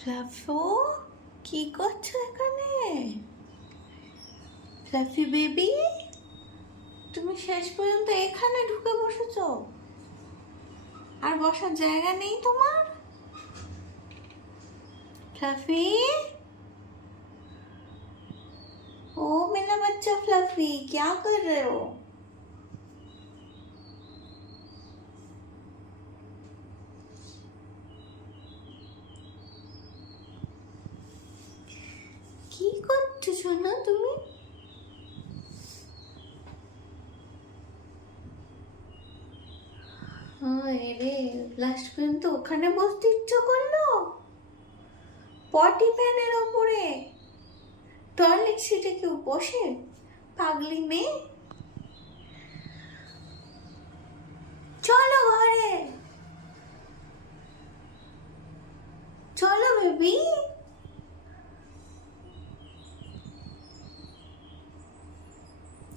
ফ্লাফো, কি করছো এখানে? ফ্লাফি বেবি, তুমি শেষ পর্যন্ত এখানে ঢুকে বসেছো? আর বসার জায়গা নেই তোমার? फ्लफी, ओ मेरा बच्चा फ्लफी, क्या कर रहे हो? কি করছো সোনা তুমি? রে, লাস্ট পর্যন্ত ওখানে বসতে ইচ্ছা করলো? পটি প্যানের ওপরে টয়লেট সিটে কেউ বসে? পাগলি মেয়ে, চলো ঘরে, চলো বেবি।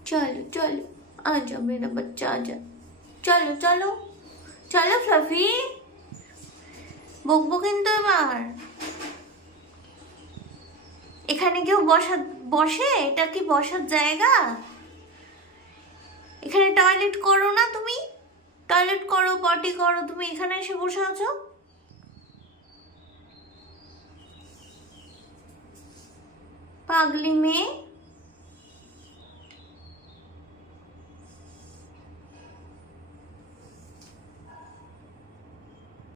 चलो चलो, आ जाओ मेरा बच्चा, आ जाओ। चलो चलो चलो फ्लफी, বকবো কিন্তু এবার। এখানে কেউ বসে? এটা কি বসার জায়গা? এখানে টয়লেট করো না তুমি? টয়লেট করো, পটি করো, তুমি এখানে এসে বসে আছো? পাগলি মেয়ে।